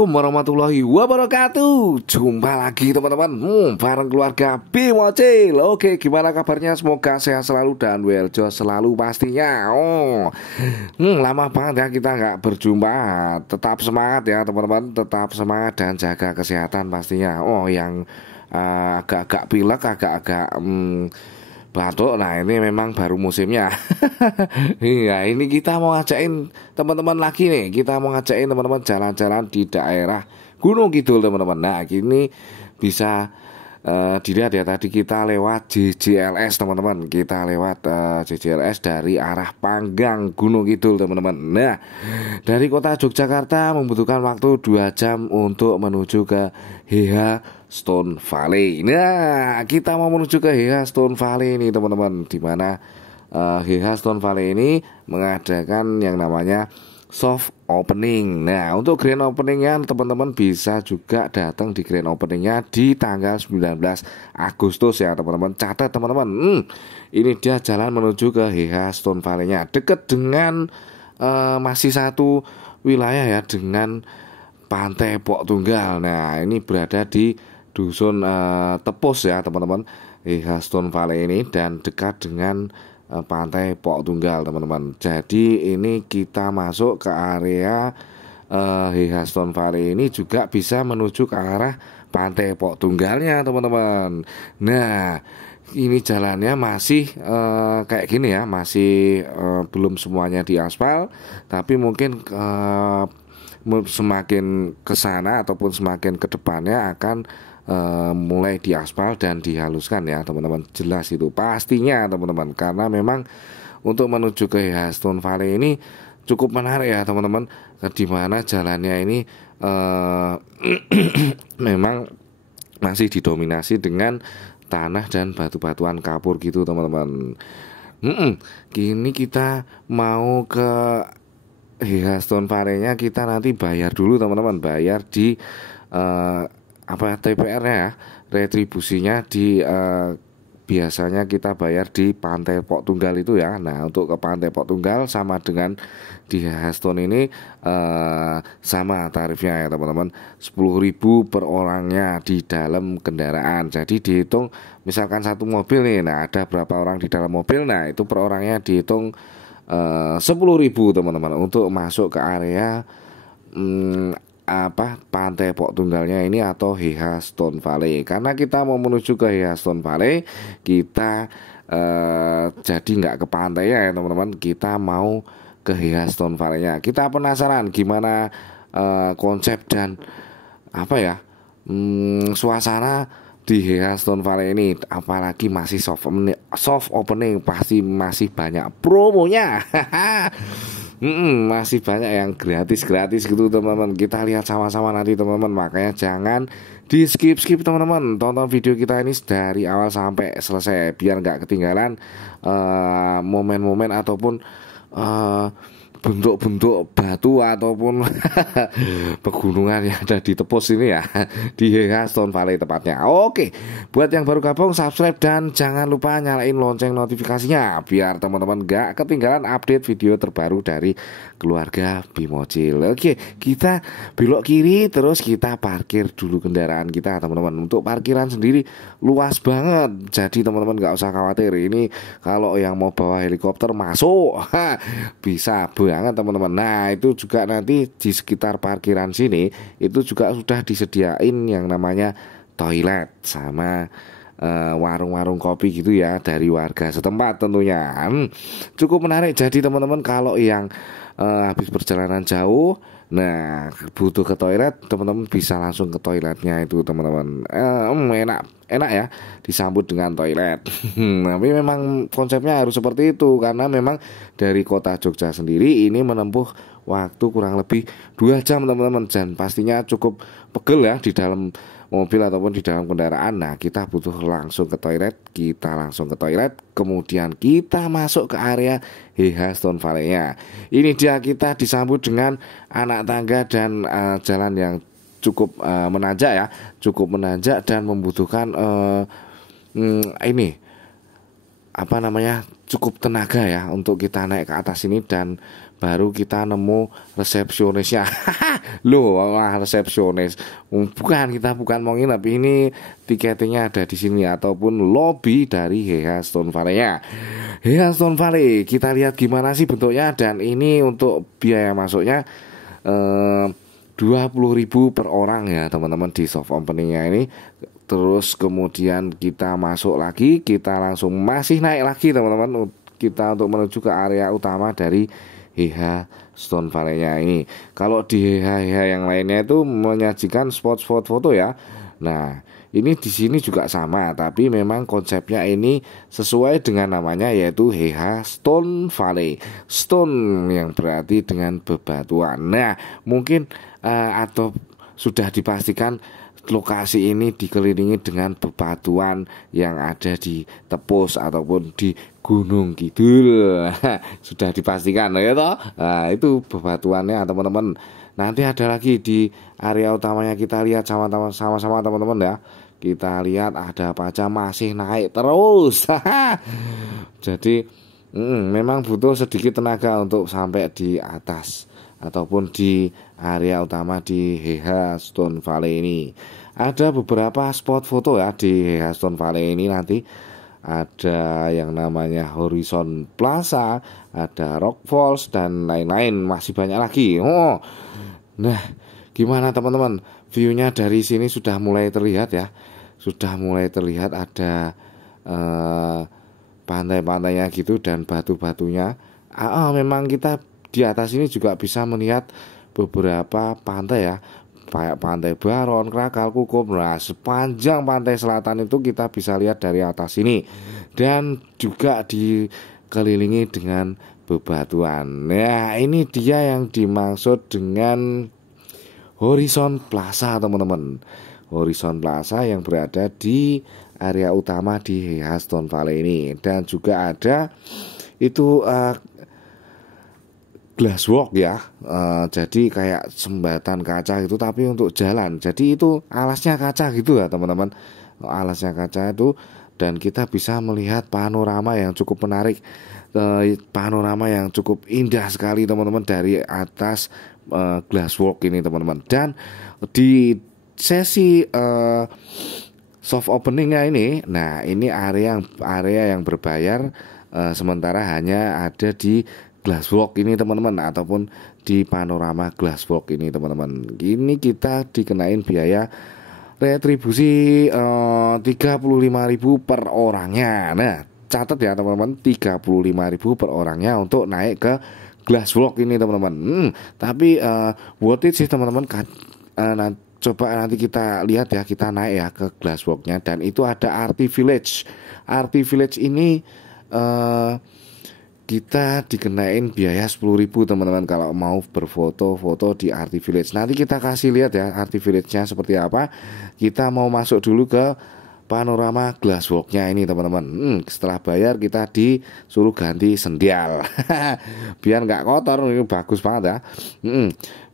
Assalamualaikum warahmatullahi wabarakatuh. Jumpa lagi teman-teman bareng keluarga Bimocil. Oke, gimana kabarnya? Semoga sehat selalu dan well selalu pastinya. Lama banget ya kita nggak berjumpa. Tetap semangat ya teman-teman. Tetap semangat dan jaga kesehatan pastinya. Yang agak-agak pilek, agak-agak batuk, nah ini memang baru musimnya. Iya, ini kita mau ngajakin teman-teman lagi nih. Kita mau ngajakin teman-teman jalan-jalan di daerah Gunung Kidul teman-teman. Nah ini bisa dilihat ya, tadi kita lewat JJLS teman-teman. Kita lewat JJLS dari arah Panggang Gunung Kidul teman-teman. Nah dari kota Yogyakarta membutuhkan waktu 2 jam untuk menuju ke HH Stone Valley. Nah, kita mau menuju ke HH Stone Valley ini teman-teman, di mana HH Stone Valley ini mengadakan yang namanya soft opening. Nah, untuk grand openingnya teman-teman bisa juga datang di grand openingnya di tanggal 19 Agustus ya teman-teman. Catat teman-teman. Ini dia jalan menuju ke HH Stone Valley-nya. Dekat dengan masih satu wilayah ya dengan Pantai Pok Tunggal. Nah, ini berada di Dusun Tepus ya teman-teman, HH Stone Valley ini, dan dekat dengan Pantai Pok Tunggal teman-teman. Jadi ini kita masuk ke area HH Stone Valley ini juga bisa menuju ke arah Pantai Pok Tunggalnya teman-teman. Nah ini jalannya masih kayak gini ya, masih belum semuanya diaspal, tapi mungkin semakin ke sana ataupun semakin ke depannya akan mulai diaspal dan dihaluskan ya teman-teman. Jelas itu pastinya teman-teman, karena memang untuk menuju ke HH Stone Valley ini cukup menarik ya teman-teman, di mana jalannya ini memang masih didominasi dengan tanah dan batu-batuan kapur gitu teman-teman. Kini kita mau ke HH Stone Valley-nya, kita nanti bayar dulu teman-teman, bayar di TPR-nya ya, retribusinya di biasanya kita bayar di Pantai Pok Tunggal itu ya. Nah untuk ke Pantai Pok Tunggal sama dengan di HH Stone ini sama tarifnya ya teman-teman, 10.000 per orangnya di dalam kendaraan. Jadi dihitung misalkan satu mobil nih, nah ada berapa orang di dalam mobil, nah itu per orangnya dihitung 10.000 teman-teman untuk masuk ke area Pantai Pok Tunggalnya ini atau HH Stone Valley. Karena kita mau menuju ke HH Stone Valley, kita jadi nggak ke pantai ya teman-teman, kita mau ke HH Stone Valley-nya. Kita penasaran gimana konsep dan suasana di HH Stone Valley ini, apalagi masih soft opening, pasti masih banyak promonya. Masih banyak yang gratis gitu teman-teman. Kita lihat sama-sama nanti teman-teman, makanya jangan di skip teman-teman. Tonton video kita ini dari awal sampai selesai biar nggak ketinggalan momen-momen ataupun bentuk-bentuk batu ataupun pegunungan yang ada di Tepus ini ya, di HH Stone Valley tepatnya. Oke, buat yang baru gabung subscribe dan jangan lupa nyalain lonceng notifikasinya biar teman-teman gak ketinggalan update video terbaru dari keluarga Bimocil. Oke, kita belok kiri terus kita parkir dulu kendaraan kita teman-teman. Untuk parkiran sendiri luas banget, jadi teman-teman gak usah khawatir. Ini kalau yang mau bawa helikopter masuk bisa banget teman-teman. Nah itu juga nanti di sekitar parkiran sini itu juga sudah disediain yang namanya toilet sama warung-warung kopi gitu ya dari warga setempat tentunya. Cukup menarik. Jadi teman-teman kalau yang habis perjalanan jauh, nah butuh ke toilet, teman-teman bisa langsung ke toiletnya itu teman-teman. Enak ya disambut dengan toilet. Tapi memang konsepnya harus seperti itu, karena memang dari kota Jogja sendiri ini menempuh waktu kurang lebih 2 jam teman-teman, dan pastinya cukup pegel ya di dalam mobil ataupun di dalam kendaraan. Nah kita butuh langsung ke toilet, kita langsung ke toilet, kemudian kita masuk ke area HH Stone Valley-nya. Ini dia, kita disambut dengan anak tangga dan jalan yang cukup menanjak ya, cukup menanjak dan membutuhkan cukup tenaga ya untuk kita naik ke atas ini, dan baru kita nemu resepsionisnya. Loh, wah, resepsionis. Bukan, kita bukan mau nginep. Ini tiketnya ada di sini ataupun lobby dari Heha Stone Valley-nya. Heha Stone Valley, kita lihat gimana sih bentuknya, dan ini untuk biaya masuknya 20.000 per orang ya teman-teman di soft openingnya ini. Terus kemudian kita masuk lagi, kita langsung masih naik lagi teman-teman, kita untuk menuju ke area utama dari Heha Stone Valley-nya ini. Kalau di Heha yang lainnya itu menyajikan spot-spot foto ya. Nah, ini di sini juga sama, tapi memang konsepnya ini sesuai dengan namanya, yaitu Heha Stone Valley. Stone yang berarti dengan bebatuan. Nah, mungkin atau sudah dipastikan lokasi ini dikelilingi dengan bebatuan yang ada di Tepus ataupun di Gunung Kidul. Sudah dipastikan ya toh. Nah, itu bebatuannya teman-teman. Nanti ada lagi di area utamanya, kita lihat sama-sama teman-teman ya. Kita lihat ada apa aja, masih naik terus. Jadi memang butuh sedikit tenaga untuk sampai di atas ataupun di area utama di Heha Stone Valley ini. Ada beberapa spot foto ya di Heha Stone Valley ini. Nanti ada yang namanya Horizon Plaza, ada Rock Falls, dan lain-lain, masih banyak lagi. Nah, gimana teman-teman? View-nya dari sini sudah mulai terlihat ya. Sudah mulai terlihat ada pantai-pantainya gitu dan batu-batunya. Memang kita di atas ini juga bisa melihat beberapa pantai ya, kayak Pantai Baron, Krakal, Kukup. Nah, sepanjang pantai selatan itu kita bisa lihat dari atas ini, dan juga dikelilingi dengan bebatuan. Nah, ini dia yang dimaksud dengan Horizon Plaza teman-teman. Horizon Plaza yang berada di area utama di Heha Stone Valley ini. Dan juga ada itu glasswalk ya, jadi kayak jembatan kaca itu tapi untuk jalan. Jadi itu alasnya kaca gitu ya teman-teman, alasnya kaca itu, dan kita bisa melihat panorama yang cukup menarik, panorama yang cukup indah sekali teman-teman dari atas glasswalk ini teman-teman. Dan di sesi soft openingnya ini, nah ini area yang berbayar, sementara hanya ada di glasswalk ini teman-teman, ataupun di panorama glasswalk ini teman-teman. Ini kita dikenain biaya retribusi 35.000 per orangnya. Nah, catat ya teman-teman, 35.000 per orangnya untuk naik ke glasswalk ini teman-teman. Tapi worth it sih teman-teman. Coba nanti kita lihat ya, kita naik ya ke glasswalknya, dan itu ada Arty Village. Arty Village ini kita dikenain biaya 10.000 teman-teman kalau mau berfoto-foto di Arty Village. Nanti kita kasih lihat ya Arty Village-nya seperti apa. Kita mau masuk dulu ke panorama glasswalk-nya ini teman-teman. Setelah bayar kita disuruh ganti sendal. Biar nggak kotor, ini bagus banget ya.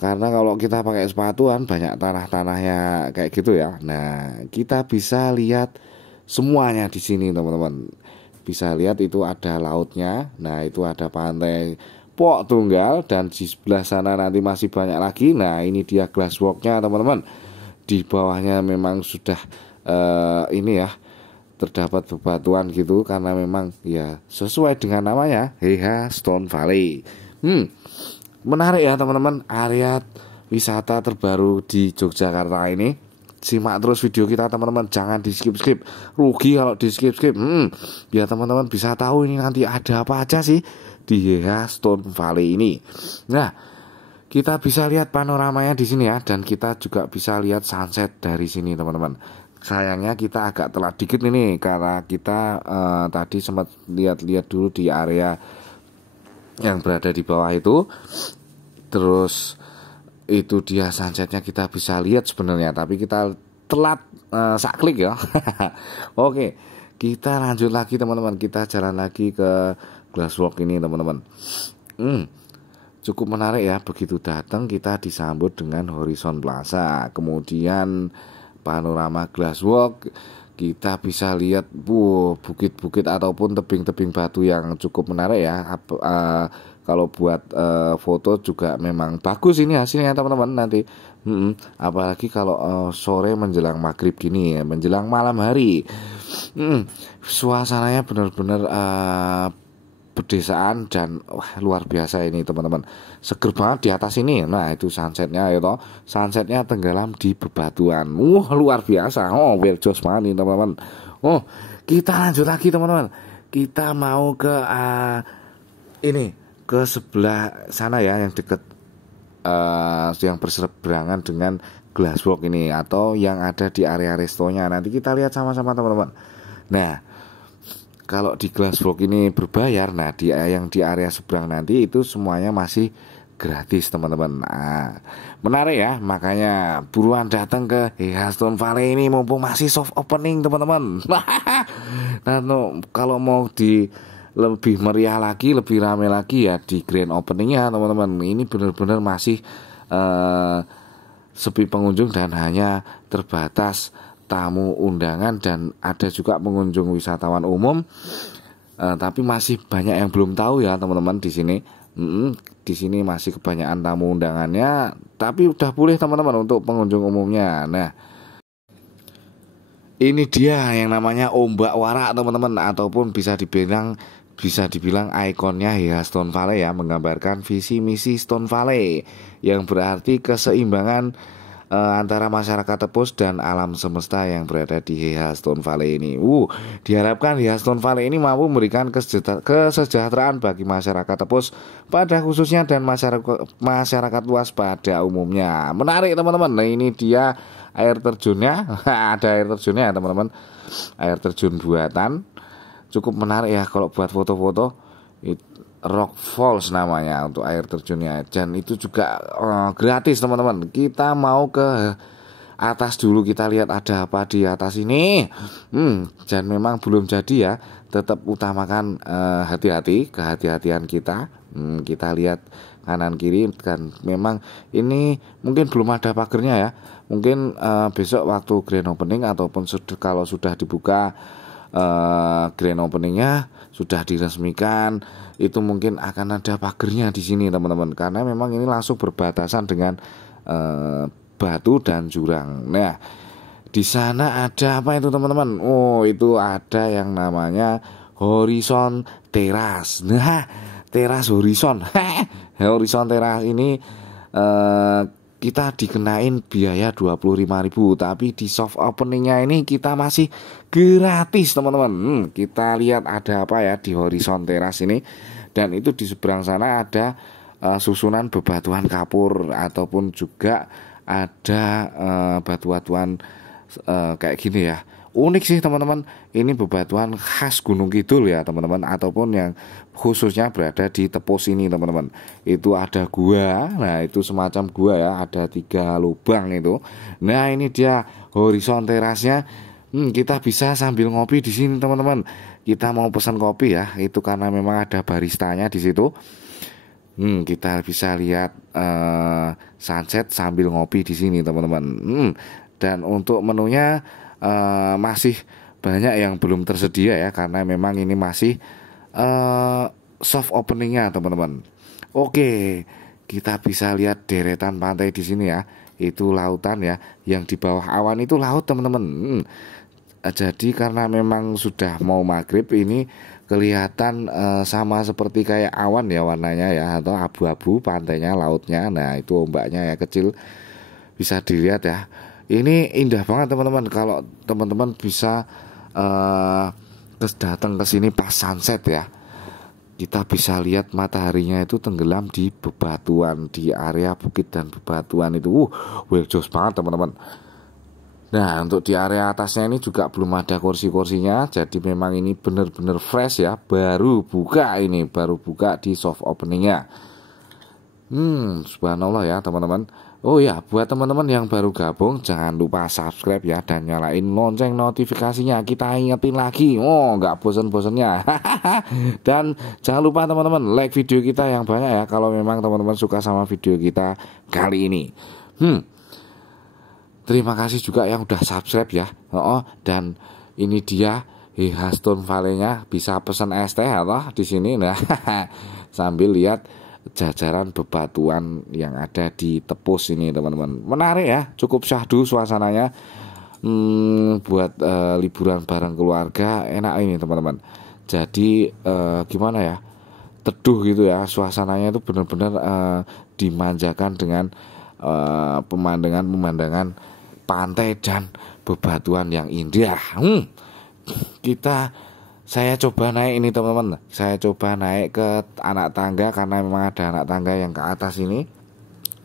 Karena kalau kita pakai sepatuan banyak tanah-tanahnya kayak gitu ya. Nah, kita bisa lihat semuanya di sini teman-teman. Bisa lihat itu ada lautnya. Nah, itu ada pantai Pok Tunggal, dan di sebelah sana nanti masih banyak lagi. Nah, ini dia glasswalk-nya teman-teman. Di bawahnya memang sudah ini ya, terdapat bebatuan gitu, karena memang ya sesuai dengan namanya, Heha Stone Valley. Menarik ya teman-teman, area wisata terbaru di Yogyakarta ini. Simak terus video kita teman-teman, jangan di skip-skip. Rugi kalau di skip-skip. Biar teman-teman bisa tahu ini nanti ada apa aja sih di Heha Stone Valley ini. Nah, kita bisa lihat panoramanya di sini ya, dan kita juga bisa lihat sunset dari sini teman-teman. Sayangnya kita agak telat dikit ini, karena kita tadi sempat lihat-lihat dulu di area yang berada di bawah itu. Terus itu dia sunsetnya kita bisa lihat sebenarnya, tapi kita telat sak klik ya. Oke, kita lanjut lagi teman-teman, kita jalan lagi ke glasswalk ini teman-teman. Cukup menarik ya, begitu datang kita disambut dengan Horizon Plaza, kemudian panorama glasswalk. Kita bisa lihat bukit-bukit ataupun tebing-tebing batu yang cukup menarik ya. Kalau buat foto juga memang bagus ini hasilnya teman-teman nanti. Apalagi kalau sore menjelang maghrib gini ya, menjelang malam hari. Suasananya benar-benar pedesaan dan wah, luar biasa ini teman-teman. Seger banget di atas ini. Nah itu sunsetnya ya toh. Sunsetnya tenggelam di bebatuan. Luar biasa. Well jos banget nih teman-teman. Kita lanjut lagi teman-teman. Kita mau ke ini, ke sebelah sana ya, yang dekat yang berseberangan dengan Glassworks ini, atau yang ada di area restonya. Nanti kita lihat sama-sama teman-teman. Nah kalau di Glassworks ini berbayar, nah yang di area seberang nanti itu semuanya masih gratis teman-teman. Nah, menarik ya, makanya buruan datang ke Stone Valley ini mumpung masih soft opening teman-teman. Nah kalau mau di lebih meriah lagi, lebih ramai lagi ya di grand openingnya teman-teman. Ini benar-benar masih sepi pengunjung dan hanya terbatas tamu undangan, dan ada juga pengunjung wisatawan umum. Tapi masih banyak yang belum tahu ya teman-teman di sini. Di sini masih kebanyakan tamu undangannya, tapi udah pulih teman-teman untuk pengunjung umumnya. Nah ini dia yang namanya ombak warak teman-teman, ataupun bisa dibilang ikonnya Stone Valley ya, menggambarkan visi misi Stone Valley yang berarti keseimbangan antara masyarakat Tepus dan alam semesta yang berada di Stone Valley ini. Diharapkan Stone Valley ini mampu memberikan kesejahteraan bagi masyarakat Tepus pada khususnya dan masyarakat luas pada umumnya. Menarik teman-teman. Nah ini dia air terjunnya. Ada air terjunnya ya teman-teman. Air terjun buatan. Cukup menarik ya kalau buat foto-foto. Rock Falls namanya untuk air terjunnya, dan itu juga gratis teman-teman. Kita mau ke atas dulu, kita lihat ada apa di atas ini. Dan memang belum jadi ya, tetap utamakan kehati-hatian kita. Kita lihat kanan kiri, kan memang ini mungkin belum ada pagernya ya. Mungkin besok waktu grand opening ataupun kalau sudah dibuka grand openingnya, sudah diresmikan, itu mungkin akan ada pagernya di sini teman-teman, karena memang ini langsung berbatasan dengan batu dan jurang. Nah di sana ada apa itu teman-teman? Itu ada yang namanya Horizon Terrace. Nah teras Horizon Horizon Terrace ini kita dikenain biaya 25.000, tapi di soft openingnya ini kita masih gratis teman-teman. Kita lihat ada apa ya di Horizon Terrace ini, dan itu di seberang sana ada susunan bebatuan kapur, ataupun juga ada batu-batuan kayak gini ya. Unik sih teman-teman, ini bebatuan khas Gunung Kidul ya teman-teman, ataupun yang khususnya berada di Tepus ini teman-teman. Itu ada gua, nah itu semacam gua ya, ada 3 lubang itu. Nah ini dia Horizon Terasnya. Kita bisa sambil ngopi di sini teman-teman. Kita mau pesan kopi ya, itu karena memang ada baristanya di situ. Kita bisa lihat sunset sambil ngopi di sini teman-teman. Dan untuk menunya masih banyak yang belum tersedia ya, karena memang ini masih soft openingnya teman-teman. Oke, kita bisa lihat deretan pantai di sini ya. Itu lautan ya, yang di bawah awan itu laut teman-teman. Jadi karena memang sudah mau maghrib, ini kelihatan sama seperti kayak awan ya warnanya ya, atau abu-abu pantainya, lautnya. Nah itu ombaknya ya kecil, bisa dilihat ya. Ini indah banget teman-teman. Kalau teman-teman bisa datang ke sini pas sunset ya, kita bisa lihat mataharinya itu tenggelam di bebatuan, di area bukit dan bebatuan itu. Jos banget teman-teman. Nah untuk di area atasnya ini juga belum ada kursi-kursinya, jadi memang ini benar-benar fresh ya, baru buka di soft openingnya. Subhanallah ya teman-teman. Oh ya, buat teman-teman yang baru gabung, jangan lupa subscribe ya, dan nyalain lonceng notifikasinya. Kita ingetin lagi, nggak bosen-bosennya. Dan jangan lupa teman-teman like video kita yang banyak ya, kalau memang teman-teman suka sama video kita kali ini. Terima kasih juga yang udah subscribe ya. Dan ini dia Stone Valley-nya, bisa pesan es teh atau di sini. Nah sambil lihat jajaran bebatuan yang ada di Tepus ini teman-teman. Menarik ya, cukup syahdu suasananya. Buat liburan bareng keluarga enak ini teman-teman. Jadi gimana ya, teduh gitu ya, suasananya itu benar-benar dimanjakan dengan pemandangan pantai dan bebatuan yang indah. Saya coba naik ini teman-teman. Saya coba naik ke anak tangga karena memang ada anak tangga yang ke atas ini.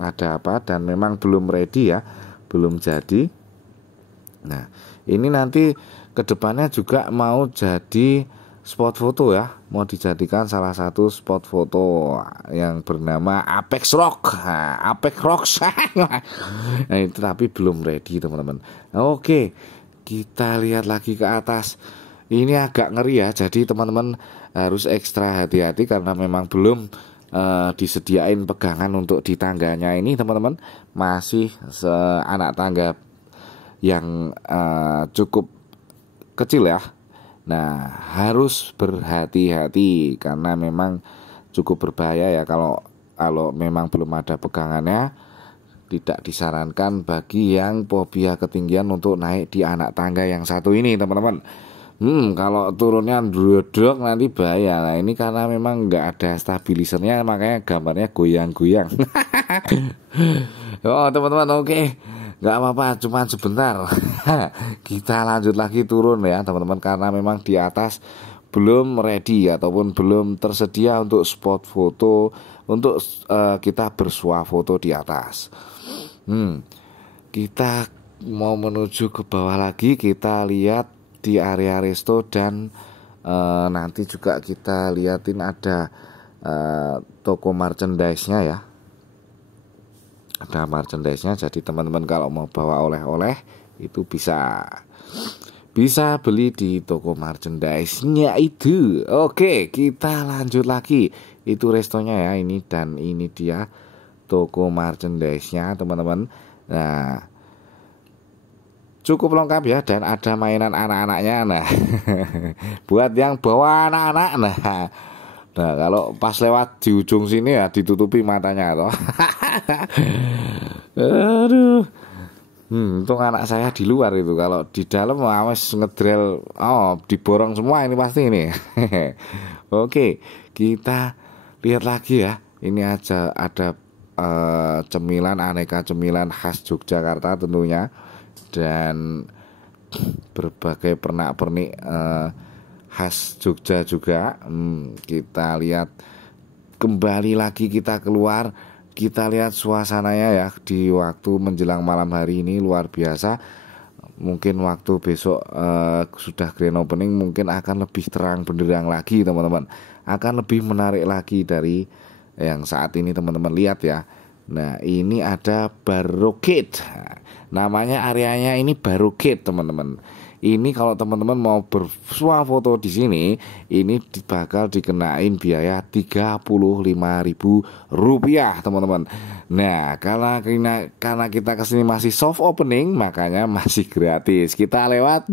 Ada apa? Dan memang belum ready ya, belum jadi. Nah, ini nanti kedepannya juga mau jadi spot foto ya, mau dijadikan salah satu spot foto yang bernama Apex Rock. Apex Rocks. Nah, itu tapi belum ready teman-teman. Oke, kita lihat lagi ke atas. Ini agak ngeri ya, jadi teman-teman harus ekstra hati-hati karena memang belum disediain pegangan untuk di tangganya ini teman-teman. Masih anak tangga yang cukup kecil ya. Nah, harus berhati-hati karena memang cukup berbahaya ya kalau memang belum ada pegangannya. Tidak disarankan bagi yang fobia ketinggian untuk naik di anak tangga yang satu ini teman-teman. Kalau turunnya drodok nanti bahaya. Nah, ini karena memang nggak ada stabilisernya, makanya gambarnya goyang-goyang. Oh teman-teman, oke. Nggak apa-apa, cuma sebentar. Kita lanjut lagi turun ya teman-teman, karena memang di atas belum ready ataupun belum tersedia untuk spot foto untuk kita bersuah foto di atas. Kita mau menuju ke bawah lagi, kita lihat di area resto dan nanti juga kita liatin ada toko merchandise-nya ya. Ada merchandise-nya, jadi teman-teman kalau mau bawa oleh-oleh itu bisa beli di toko merchandise-nya itu. Oke, kita lanjut lagi. Itu restonya ya ini, dan ini dia toko merchandise-nya teman-teman. Nah, cukup lengkap ya, dan ada mainan anak-anaknya. Nah, buat yang bawa anak-anak, nah kalau pas lewat di ujung sini ya ditutupi matanya toh. Aduh. Untung anak saya di luar itu, kalau di dalam awas ngedrel, diborong semua ini pasti ini. Oke, kita lihat lagi ya. Ini aja ada cemilan, aneka cemilan khas Yogyakarta tentunya, dan berbagai pernak-pernik khas Jogja juga. Kita lihat kembali lagi, kita keluar, kita lihat suasananya ya di waktu menjelang malam hari ini luar biasa. Mungkin waktu besok sudah grand opening mungkin akan lebih terang benderang lagi teman-teman, akan lebih menarik lagi dari yang saat ini teman-teman lihat ya. Nah, ini ada Barricade. Namanya areanya ini Barricade teman-teman. Ini kalau teman-teman mau bersuah foto di sini, ini bakal dikenain biaya Rp35.000 teman-teman. Nah, karena kita kesini masih soft opening, makanya masih gratis. Kita lewat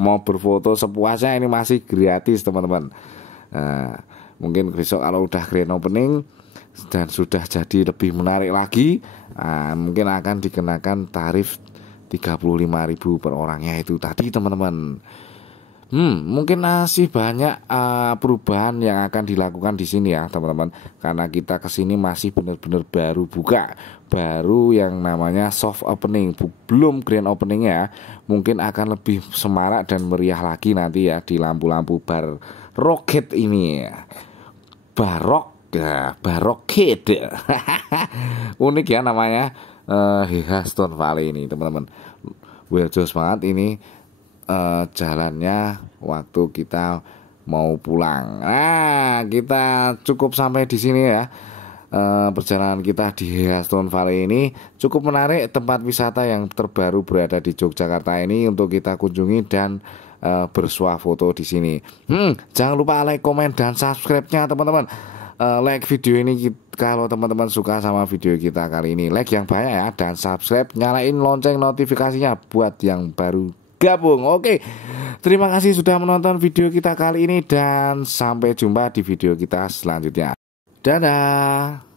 mau berfoto sepuasnya, ini masih gratis teman-teman. Nah, mungkin besok kalau udah grand opening dan sudah jadi lebih menarik lagi, mungkin akan dikenakan tarif 35.000 per orangnya itu tadi teman-teman. Mungkin masih banyak perubahan yang akan dilakukan di sini ya teman-teman, karena kita kesini masih benar-benar baru buka, baru yang namanya soft opening, belum grand openingnya. Mungkin akan lebih semarak dan meriah lagi nanti ya di lampu-lampu bar roket ini. Barricade. Unik ya namanya. Stone Valley ini teman-teman. Well jos banget ini jalannya waktu kita mau pulang. Nah, kita cukup sampai di sini ya. Perjalanan kita di Stone Valley ini cukup menarik, tempat wisata yang terbaru berada di Yogyakarta ini untuk kita kunjungi dan bersuah foto di sini. Jangan lupa like, komen, dan subscribe-nya teman-teman. Like video ini kalau teman-teman suka sama video kita kali ini, like yang banyak ya, dan subscribe, nyalain lonceng notifikasinya buat yang baru bergabung. Oke, terima kasih sudah menonton video kita kali ini dan sampai jumpa di video kita selanjutnya. Dadah.